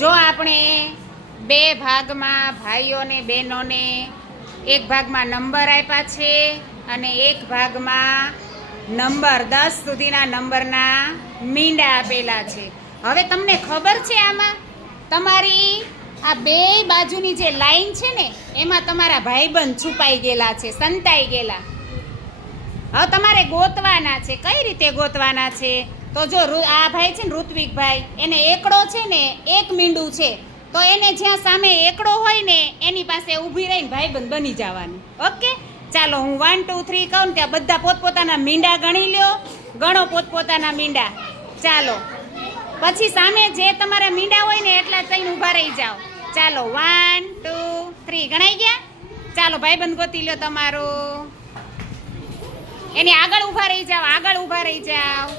જો આપણે બે ભાગમાં ભાઈઓને બહેનોને એક ભાગમાં નંબર આપ્યા છે અને એક ભાગમાં નંબર 10 સુધીના નંબરના મીંડા આપેલા છે. હવે તમને ખબર છે આમાં તમારી આ બે બાજુની જે લાઈન છે ને એમાં તમારા ભાઈબંધ છુપાઈ ગયેલા છે, સંતાઈ ગયેલા. હવે તમારે ગોતવાના છે. કઈ રીતે ગોતવાના છે? તો જો આ ભાઈ છે ને ઋત્વિકભાઈ, એને એકડો છે ને એક મીંડું છે, તો એને જ્યાં સામે એકડો હોય ને એની પાસે ઊભી રહીને ભાઈબંધ બની જવાનું. ઓકે, ચાલો હું 1 2 3 કહું ને ત્યાં બધા પોતપોતાના મીંડા ગણી લ્યો. ગણો પોતપોતાના મીંડા. ચાલો પછી સામે જે તમારા મીંડા હોય ને એટલા થઈને ઊભા રહી જાઓ. ચાલો 1 2 3 ગણાઈ ગયા? ચાલો ભાઈબંધ ગોતી લ્યો તમારું. એની આગળ ઊભા રહી જાઓ, આગળ ઊભા રહી જાઓ.